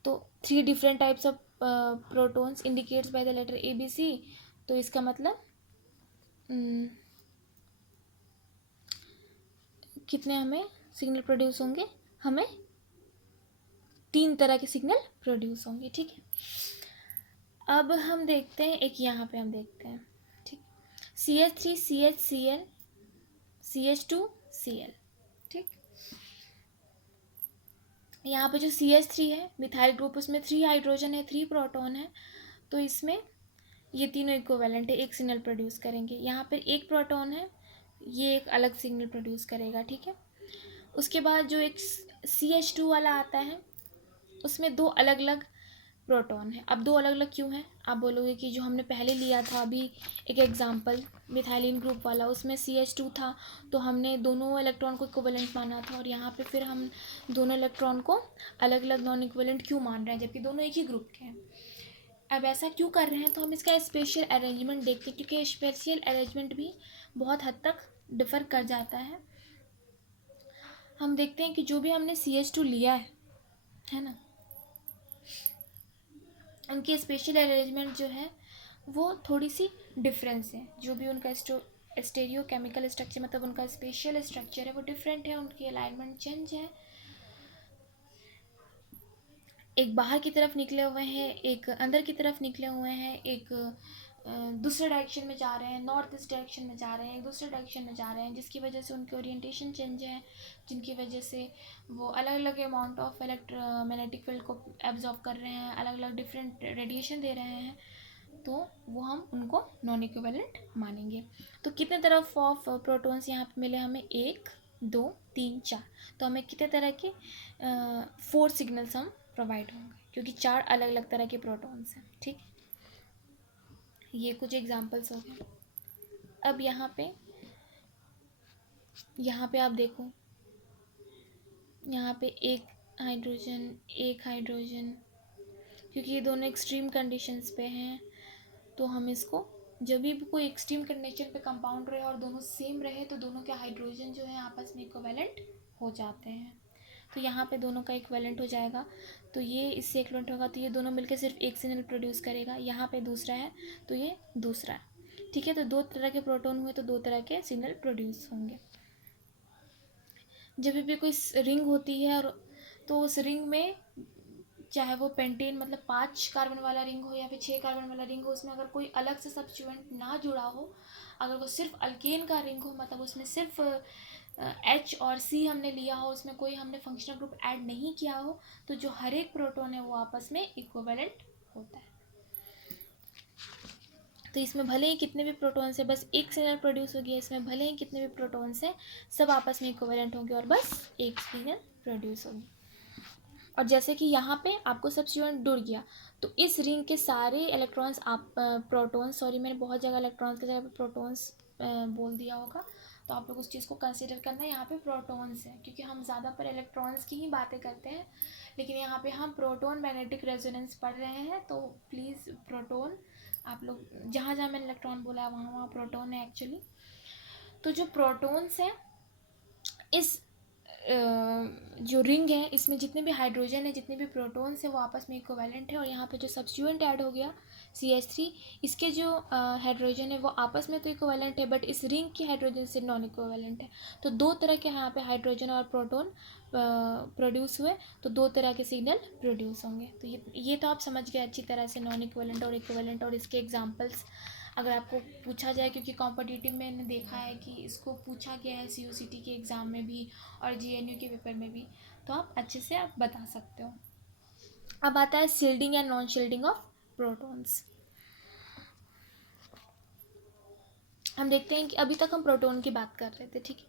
तो 3 different types of protons indicates by the letter ABC, तो इसका मतलब कितने हमें सिग्नल प्रोड्यूस होंगे, हमें 3 तरह के सिग्नल प्रोड्यूस होंगे, ठीक है। अब हम देखते हैं एक यहाँ पे हम देखते हैं, ठीक, CH3CHCl CH2Cl, ठीक। यहाँ पे जो CH3 है मिथाइल ग्रुप, उसमें 3 हाइड्रोजन है, 3 प्रोटॉन है, तो इसमें ये तीनों इक्विवेलेंट है, एक सिग्नल प्रोड्यूस करेंगे। यहाँ पर एक प्रोटॉन है, ये एक अलग सिग्नल प्रोड्यूस करेगा, ठीक है। उसके बाद जो एक CH2 वाला आता है, उसमें 2 अलग अलग प्रोटॉन है। अब 2 अलग अलग क्यों हैं, आप बोलोगे कि जो हमने पहले लिया था अभी एक एग्जांपल मिथाइलिन ग्रुप वाला, उसमें CH2 था, तो हमने दोनों इलेक्ट्रॉन को इक्विवेलेंट माना था, और यहाँ पे फिर हम दोनों इलेक्ट्रॉन को अलग अलग नॉन इक्विवेलेंट क्यों मान रहे हैं जबकि दोनों एक ही ग्रुप के हैं। अब ऐसा क्यों कर रहे हैं, तो हम इसका स्पेशल अरेंजमेंट देखते हैं, क्योंकि स्पेशल अरेंजमेंट भी बहुत हद तक डिफ़र कर जाता है। हम देखते हैं कि जो भी हमने CH2 लिया है ना, उनकी स्पेशल अरेंजमेंट जो है वो थोड़ी सी डिफरेंस है, जो भी उनका स्टेरियो केमिकल स्ट्रक्चर, मतलब उनका स्पेशल स्ट्रक्चर है वो डिफरेंट है, उनकी अलाइनमेंट चेंज है। एक बाहर की तरफ निकले हुए हैं, एक अंदर की तरफ निकले हुए हैं, एक दूसरे डायरेक्शन में जा रहे हैं, नॉर्थ ईस्ट डायरेक्शन में जा रहे हैं, एक दूसरे डायरेक्शन में जा रहे हैं, जिसकी वजह से उनकी ओरिएंटेशन चेंज है, जिनकी वजह से वो अलग अलग अमाउंट ऑफ मैग्नेटिक फील्ड को एब्जॉर्ब कर रहे हैं, अलग अलग डिफरेंट रेडिएशन दे रहे हैं, तो वो हम उनको नॉन इक्विवेलेंट मानेंगे। तो कितने तरह ऑफ प्रोटॉन्स यहाँ पे मिले हमें, 1, 2, 3, 4, तो हमें कितने तरह के 4 सिग्नल्स हम प्रोवाइड होंगे, क्योंकि 4 अलग अलग तरह के प्रोटॉन्स हैं, ठीक। ये कुछ एग्जांपल्स हो गए। अब यहाँ पे आप देखो, यहाँ पे एक हाइड्रोजन, क्योंकि ये दोनों एक्सट्रीम कंडीशंस पे हैं, तो हम इसको जब भी कोई एक्सट्रीम कंडीशन पे कंपाउंड रहे और दोनों सेम रहे, तो दोनों के हाइड्रोजन जो है आपस में इक्विवेलेंट हो जाते हैं। तो यहाँ पे दोनों का इक्विवेलेंट हो जाएगा, तो ये इससे इक्विवेलेंट होगा, तो ये दोनों मिलकर सिर्फ एक सिग्नल प्रोड्यूस करेगा। यहाँ पे दूसरा है तो ये दूसरा है, ठीक है। तो 2 तरह के प्रोटॉन हुए तो 2 तरह के सिग्नल प्रोड्यूस होंगे। जब भी कोई रिंग होती है और तो उस रिंग में चाहे वो पेंटेन मतलब 5 कार्बन वाला रिंग हो या फिर 6 कार्बन वाला रिंग हो, उसमें अगर कोई अलग से सब्स्टिट्यूएंट ना जुड़ा हो, अगर वो सिर्फ अल्केन का रिंग हो, मतलब उसमें सिर्फ H और C हमने लिया हो, उसमें कोई हमने फंक्शनल ग्रुप ऐड नहीं किया हो, तो जो हर एक प्रोटॉन है वो आपस में इक्विवेलेंट होता है। तो इसमें भले ही कितने भी प्रोटॉन्स है, बस एक सिग्नल प्रोड्यूस हो गया, इसमें भले ही कितने भी प्रोटॉन्स हैं सब आपस में इक्विवेलेंट होंगे और बस एक सिग्नल प्रोड्यूस होगी। और जैसे कि यहाँ पे आपको सब्स्टिट्यूएंट जुड़ गया, तो इस रिंग के सारे इलेक्ट्रॉन्स प्रोटॉन्स, सॉरी मैंने बहुत जगह इलेक्ट्रॉन्स की जगह पे प्रोटॉन्स बोल दिया होगा, तो आप लोग उस चीज़ को कंसिडर करना है। यहाँ पे प्रोटॉन्स है, क्योंकि हम ज़्यादा पर इलेक्ट्रॉन्स की ही बातें करते हैं, लेकिन यहाँ पे हम प्रोटॉन मैग्नेटिक रेजोनेंस पढ़ रहे हैं, तो प्लीज़ प्रोटॉन, आप लोग जहाँ जहाँ मैंने इलेक्ट्रॉन बोला है वहाँ वहाँ प्रोटॉन है एक्चुअली। तो जो प्रोटॉन्स हैं, इस जो रिंग है, इसमें जितने भी हाइड्रोजन है, जितने भी प्रोटॉन्स है, वो आपस में इक्विवेलेंट है, और यहाँ पे जो सब्स्टिट्यूएंट ऐड हो गया CH3, इसके जो हाइड्रोजन है वो आपस में तो इक्विवेलेंट है, बट इस रिंग की हाइड्रोजन से नॉन इक्विवेलेंट है। तो दो तरह के यहाँ पे हाइड्रोजन और प्रोटॉन प्रोड्यूस हुए, तो दो तरह के सिग्नल प्रोड्यूस होंगे। तो ये तो आप समझ गए अच्छी तरह से नॉन इक्विवेलेंट और इक्विवेलेंट और इसके एग्जांपल्स। अगर आपको पूछा जाए, क्योंकि कॉम्पिटिटिव में मैंने देखा है कि इसको पूछा गया है CUCT के एग्ज़ाम में भी और GNU के पेपर में भी, तो आप अच्छे से आप बता सकते हो। अब आता है shielding and non shielding of protons. हम देखते हैं कि अभी तक हम प्रोटॉन की बात कर रहे थे, ठीक है,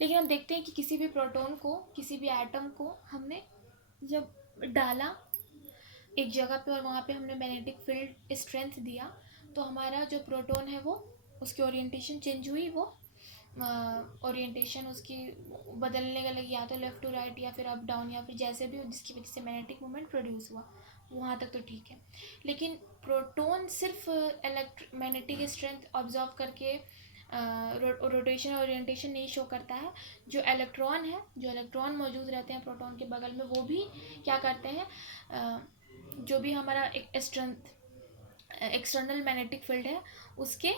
लेकिन हम देखते हैं कि किसी भी प्रोटॉन को, किसी भी एटम को हमने जब डाला एक जगह पे और वहाँ पे हमने मैग्नेटिक फील्ड स्ट्रेंथ दिया, तो हमारा जो प्रोटॉन है वो, उसकी ओरिएंटेशन चेंज हुई, वो ओरिएंटेशन उसकी बदलने का लगी, या तो लेफ़्ट टू राइट या फिर अप डाउन या फिर जैसे भी, जिसकी वजह से मैग्नेटिक मोमेंट प्रोड्यूस हुआ, वहाँ तक तो ठीक है। लेकिन प्रोटॉन सिर्फ मैग्नेटिक स्ट्रेंथ ऑब्जर्व करके रोटेशन और ओरिएंटेशन नहीं शो करता है। जो इलेक्ट्रॉन मौजूद रहते हैं प्रोटॉन के बगल में, वो भी क्या करते हैं, जो भी हमारा एक स्ट्रेंथ एक्सटर्नल मैग्नेटिक फील्ड है उसके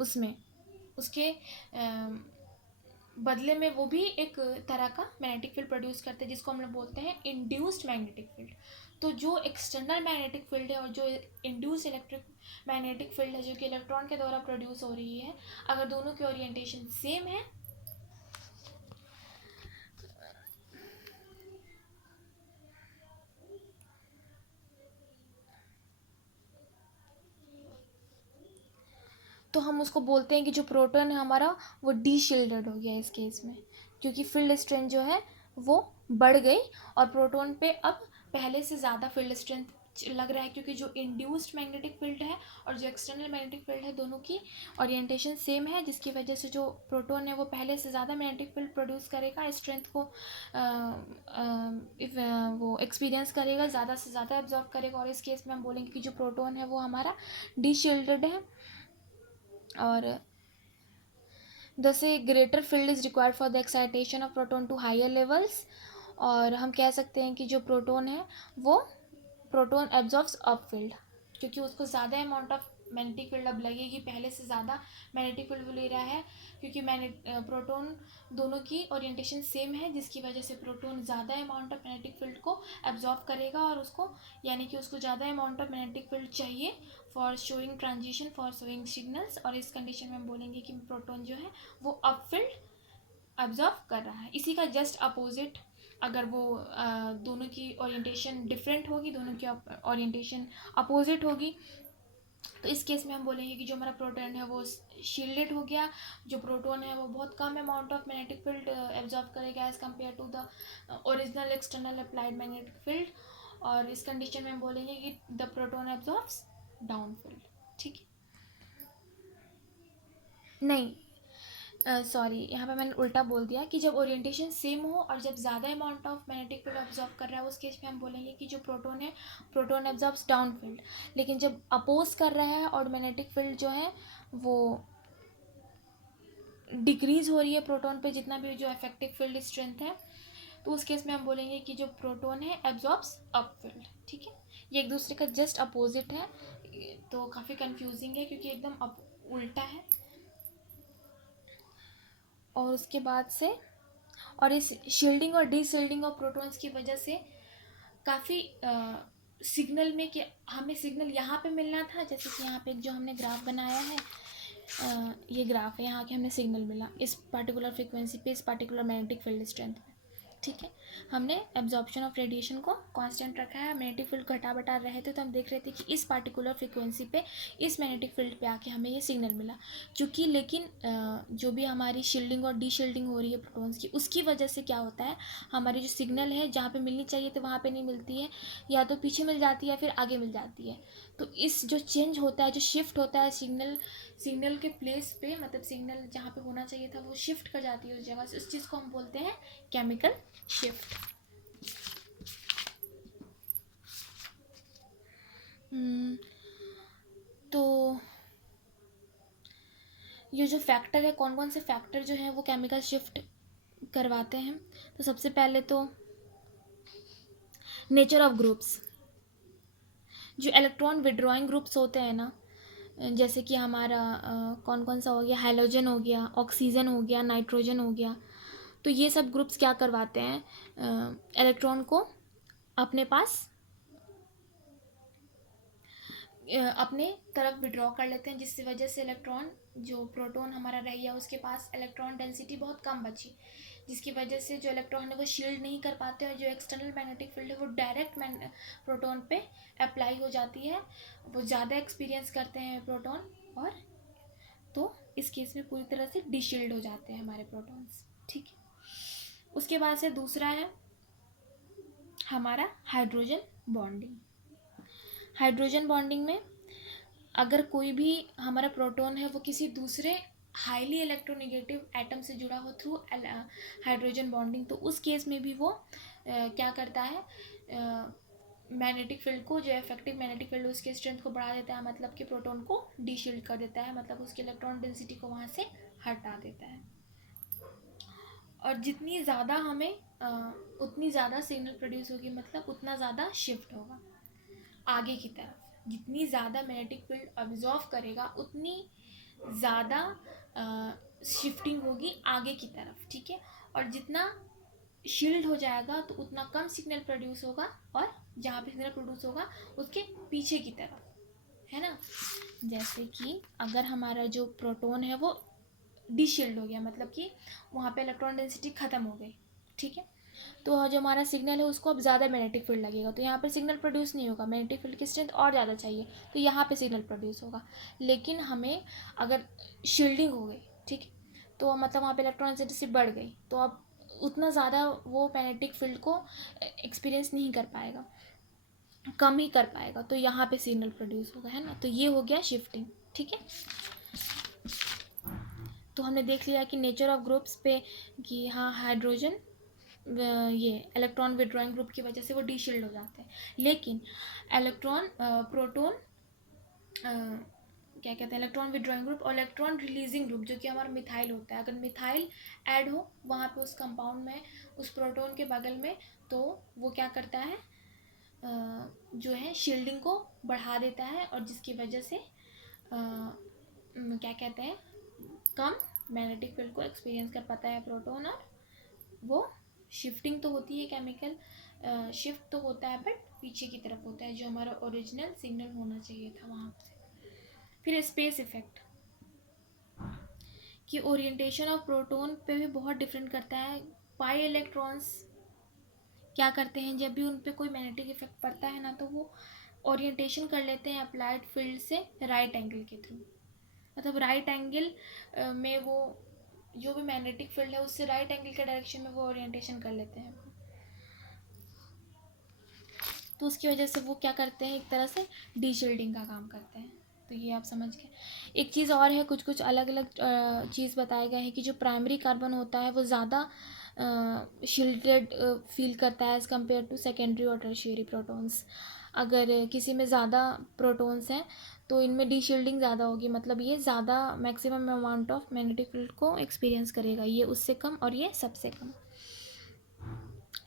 उसमें उसके बदले में वो भी एक तरह का मैग्नेटिक फील्ड प्रोड्यूस करते हैं, जिसको हम लोग बोलते हैं इंड्यूस्ड मैग्नेटिक फील्ड। तो जो एक्सटर्नल मैग्नेटिक फील्ड है और जो इंड्यूस्ड इलेक्ट्रिक मैग्नेटिक फील्ड है, जो कि इलेक्ट्रॉन के द्वारा प्रोड्यूस हो रही है, अगर दोनों की ओरिएंटेशन सेम है, तो हम उसको बोलते हैं कि जो प्रोटॉन है हमारा वो डी शील्डेड हो गया इस केस में, क्योंकि फील्ड स्ट्रेंथ जो है वो बढ़ गई और प्रोटॉन पे अब पहले से ज़्यादा फील्ड स्ट्रेंथ लग रहा है, क्योंकि जो इंड्यूस्ड मैग्नेटिक फील्ड है और जो एक्सटर्नल मैग्नेटिक फील्ड है दोनों की ओरिएंटेशन सेम है, जिसकी वजह से जो प्रोटॉन है वो पहले से ज़्यादा मैग्नेटिक फील्ड प्रोड्यूस करेगा, स्ट्रेंथ को वो एक्सपीरियंस करेगा, ज़्यादा से ज़्यादा एब्जॉर्ब करेगा, और इस केस में हम बोलेंगे कि जो प्रोटॉन है वो हमारा डी शील्डेड है। और जैसे greater field is required for the excitation of proton to higher levels, और हम कह सकते हैं कि जो प्रोटॉन है वो प्रोटॉन एब्जॉर्ब्स अप फील्ड, क्योंकि उसको ज़्यादा अमाउंट ऑफ मैग्नेटिक फील्ड अब लगेगी, पहले से ज़्यादा मैग्नेटिक फील्ड ले रहा है, क्योंकि प्रोटॉन दोनों की ओरिएंटेशन सेम है, जिसकी वजह से प्रोटॉन ज़्यादा अमाउंट ऑफ मैग्नेटिक फील्ड को एब्जॉर्ब करेगा, और उसको यानी कि उसको ज़्यादा अमाउंट ऑफ मैग्नेटिक फील्ड चाहिए for showing transition, for showing signals, और इस कंडीशन में हम बोलेंगे कि प्रोटॉन जो है वो अप फील्ड एब्जॉर्ब कर रहा है। इसी का जस्ट अपोजिट, अगर वो दोनों की ओरिएंटेशन डिफरेंट होगी, दोनों की ओरिएंटेशन अपोजिट होगी, तो इस केस में हम बोलेंगे कि जो हमारा प्रोटॉन है वो शील्डेड हो गया, जो प्रोटॉन है वो बहुत कम amount of magnetic field absorb करेगा as compared to the original external applied magnetic field, और इस कंडीशन में हम बोलेंगे कि the proton absorbs down field. ठीक है, नहीं सॉरी, यहाँ पे मैंने उल्टा बोल दिया कि जब ओरिएंटेशन सेम हो और जब ज़्यादा amount of magnetic field observe कर रहा है, उस केस में हम बोलेंगे कि जो प्रोटॉन है प्रोटॉन एब्जॉर्ब्स डाउन फील्ड। लेकिन जब अपोज कर रहा है और मैग्नेटिक फील्ड जो है वो डिक्रीज हो रही है प्रोटॉन पे, जितना भी जो इफेक्टिव फील्ड स्ट्रेंथ है, तो उस केस में हम बोलेंगे कि जो प्रोटॉन है एब्जॉर्ब्स अप फील्ड। ठीक है, ये एक दूसरे का जस्ट अपोजिट है, तो काफ़ी कंफ्यूजिंग है क्योंकि एकदम उल्टा है। और उसके बाद से, और इस शील्डिंग और डी शील्डिंग ऑफ प्रोटॉन्स की वजह से काफ़ी सिग्नल में कि हमें सिग्नल यहाँ पे मिलना था, जैसे कि यहाँ पे जो हमने ग्राफ बनाया है, ये ग्राफ है, यहाँ के हमने सिग्नल मिला इस पर्टिकुलर फ्रीक्वेंसी पे, इस पर्टिकुलर मैग्नेटिक फील्ड स्ट्रेंथ पे। ठीक है, हमने एब्जॉर्प्शन ऑफ रेडिएशन को कांस्टेंट रखा है, मैग्नेटिक फील्ड घटा बटा रहे थे, तो हम देख रहे थे कि इस पर्टिकुलर फ्रीक्वेंसी पे इस मैग्नेटिक फील्ड पे आके हमें ये सिग्नल मिला, क्योंकि लेकिन जो भी हमारी शील्डिंग और डी शील्डिंग हो रही है प्रोटॉन्स की, उसकी वजह से क्या होता है, हमारी जो सिग्नल है जहाँ पे मिलनी चाहिए तो वहाँ पे नहीं मिलती है, या तो पीछे मिल जाती है या फिर आगे मिल जाती है। तो इस जो चेंज होता है, जो शिफ्ट होता है सिग्नल के प्लेस पे, मतलब सिग्नल जहाँ पे होना चाहिए था वो शिफ्ट कर जाती है उस जगह से, उस चीज़ को हम बोलते हैं केमिकल शिफ्ट। तो ये जो फैक्टर है, कौन कौन से फैक्टर जो हैं वो केमिकल शिफ्ट करवाते हैं, तो सबसे पहले तो नेचर ऑफ ग्रुप्स। जो इलेक्ट्रॉन विड्रॉइंग ग्रुप्स होते हैं ना, जैसे कि हमारा कौन कौन सा हो गया, हाइड्रोजन हो गया, ऑक्सीजन हो गया, नाइट्रोजन हो गया, तो ये सब ग्रुप्स क्या करवाते हैं, इलेक्ट्रॉन को अपने पास अपने तरफ विड्रॉ कर लेते हैं, जिसकी वजह से इलेक्ट्रॉन, जो प्रोटॉन हमारा रह गया उसके पास इलेक्ट्रॉन डेंसिटी बहुत कम बची, जिसकी वजह से जो इलेक्ट्रॉन है वो शील्ड नहीं कर पाते, और जो एक्सटर्नल मैग्नेटिक फील्ड है वो डायरेक्ट प्रोटॉन पे अप्लाई हो जाती है, वो ज़्यादा एक्सपीरियंस करते हैं प्रोटॉन, और तो इस केस में पूरी तरह से डिशील्ड हो जाते हैं हमारे प्रोटॉन्स। ठीक है, उसके बाद से दूसरा है हमारा हाइड्रोजन बॉन्डिंग। हाइड्रोजन बॉन्डिंग में अगर कोई भी हमारा प्रोटॉन है वो किसी दूसरे हाईली इलेक्ट्रोनेगेटिव एटम से जुड़ा हो थ्रू हाइड्रोजन बॉन्डिंग, तो उस केस में भी वो क्या करता है, मैग्नेटिक फील्ड को, जो इफेक्टिव मैग्नेटिक फील्ड उसके स्ट्रेंथ को बढ़ा देता है, मतलब कि प्रोटॉन को डीशील्ड कर देता है, मतलब उसके इलेक्ट्रॉन डेंसिटी को वहाँ से हटा देता है। और जितनी ज़्यादा हमें उतनी ज़्यादा सिग्नल प्रोड्यूस होगी, मतलब उतना ज़्यादा शिफ्ट होगा आगे की तरफ। जितनी ज़्यादा मैग्नेटिक फील्ड अब्जॉर्व करेगा उतनी ज़्यादा शिफ्टिंग होगी आगे की तरफ। ठीक है, और जितना शील्ड हो जाएगा तो उतना कम सिग्नल प्रोड्यूस होगा, और जहाँ पे सिग्नल प्रोड्यूस होगा उसके पीछे की तरफ, है ना। जैसे कि अगर हमारा जो प्रोटॉन है वो डीशील्ड हो गया, मतलब कि वहाँ पे इलेक्ट्रॉन डेंसिटी ख़त्म हो गई, ठीक है, तो जो हमारा सिग्नल है उसको अब ज़्यादा मैग्नेटिक फील्ड लगेगा, तो यहाँ पर सिग्नल प्रोड्यूस नहीं होगा, मैग्नेटिक फील्ड की स्ट्रेंथ और ज़्यादा चाहिए, तो यहाँ पे सिग्नल प्रोड्यूस होगा। लेकिन हमें अगर शील्डिंग हो गई, ठीक है, तो मतलब वहाँ पे इलेक्ट्रॉन डेंसिटी बढ़ गई, तो अब उतना ज़्यादा वो मैग्नेटिक फील्ड को एक्सपीरियंस नहीं कर पाएगा, कम ही कर पाएगा, तो यहाँ पे सिग्नल प्रोड्यूस होगा, है ना। तो ये हो गया शिफ्टिंग। ठीक है, तो हमने देख लिया कि नेचर ऑफ ग्रुप्स पे, कि हाँ हाइड्रोजन ये इलेक्ट्रॉन विड्रॉइंग ग्रुप की वजह से वो डीशील्ड हो जाते हैं, लेकिन इलेक्ट्रॉन प्रोटॉन क्या कहते हैं, इलेक्ट्रॉन विड्रॉइंग ग्रुप और इलेक्ट्रॉन रिलीजिंग ग्रुप, जो कि हमारा मिथाइल होता है, अगर मिथाइल ऐड हो वहाँ पे उस कंपाउंड में, उस प्रोटॉन के बगल में, तो वो क्या करता है, जो है शील्डिंग को बढ़ा देता है, और जिसकी वजह से क्या कहते हैं, कम मैग्नेटिक फील्ड को एक्सपीरियंस कर पाता है प्रोटॉन, और वो शिफ्टिंग तो होती है, केमिकल शिफ्ट तो होता है, बट पीछे की तरफ होता है, जो हमारा ओरिजिनल सिग्नल होना चाहिए था वहाँ से। फिर स्पेस इफेक्ट, कि ओरिएंटेशन ऑफ प्रोटॉन पे भी बहुत डिफरेंट करता है। पाई इलेक्ट्रॉन्स क्या करते हैं, जब भी उन पर कोई मैग्नेटिक इफेक्ट पड़ता है ना, तो वो ओरिएंटेशन कर लेते हैं अप्लाइड फील्ड से राइट एंगल के थ्रू, मतलब राइट एंगल में वो जो भी मैग्नेटिक फील्ड है उससे राइट एंगल के डायरेक्शन में वो ओरिएंटेशन कर लेते हैं, तो उसकी वजह से वो क्या करते हैं, एक तरह से डीशील्डिंग का काम करते हैं। तो ये आप समझ गए। एक चीज़ और है, कुछ कुछ अलग अलग चीज़ बताया गया है कि जो प्राइमरी कार्बन होता है वो ज़्यादा शील्डेड फील करता है एज़ कम्पेयर टू सेकेंडरी और टर्शियरी प्रोटॉन्स। अगर किसी में ज़्यादा प्रोटॉन्स हैं तो इनमें डीशील्डिंग ज़्यादा होगी, मतलब ये ज़्यादा maximum amount of magnetic field को एक्सपीरियंस करेगा, ये उससे कम और ये सबसे कम।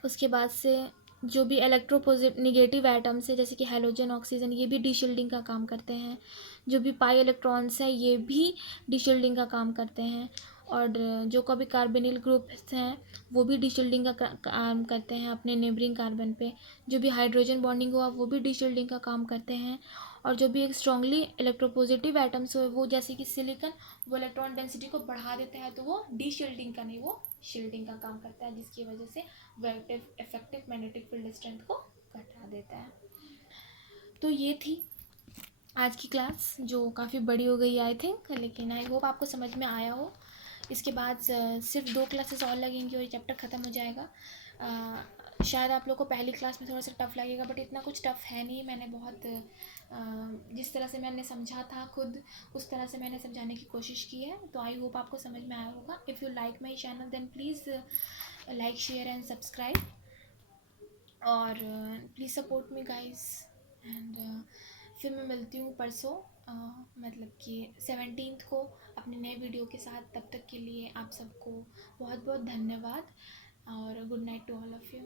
उसके बाद से जो भी इलेक्ट्रोनिगेटिव एटम्स है, जैसे कि हैलोजन, ऑक्सीजन, ये भी डीशील्डिंग का काम करते हैं। जो भी पाई इलेक्ट्रॉन्स हैं ये भी डीशील्डिंग का काम करते हैं। और जो कभी कार्बोनिल ग्रुप्स हैं वो भी डीशील्डिंग का काम करते हैं अपने नेबरिंग कार्बन पे। जो भी हाइड्रोजन बॉन्डिंग हुआ वो भी डीशील्डिंग का काम करते हैं। और जो भी एक स्ट्रांगली इलेक्ट्रोपॉजिटिव एटम्स हो, वो जैसे कि सिलिकॉन, वो इलेक्ट्रॉन डेंसिटी को बढ़ा देता है, तो वो डीशील्डिंग का नहीं, वो शील्डिंग का काम करता है, जिसकी वजह से वो इफेक्टिव मैग्नेटिक फील्ड स्ट्रेंथ को घटा देता है। तो ये थी आज की क्लास, जो काफ़ी बड़ी हो गई आई थिंक, लेकिन आई होप आपको समझ में आया हो। इसके बाद सिर्फ 2 क्लासेस और लगेंगी और ये चैप्टर ख़त्म हो जाएगा। शायद आप लोग को पहली क्लास में थोड़ा सा टफ़ लगेगा, बट इतना कुछ टफ़ है नहीं। मैंने बहुत जिस तरह से मैंने समझा था खुद, उस तरह से मैंने समझाने की कोशिश की है, तो आई होप आपको समझ में आया होगा। If you like my channel then please like, share and subscribe, और please support me guys. And फिर मैं मिलती हूँ परसों, मतलब कि 17 को अपने नए वीडियो के साथ। तब तक के लिए आप सबको बहुत बहुत धन्यवाद, और good night to all of you.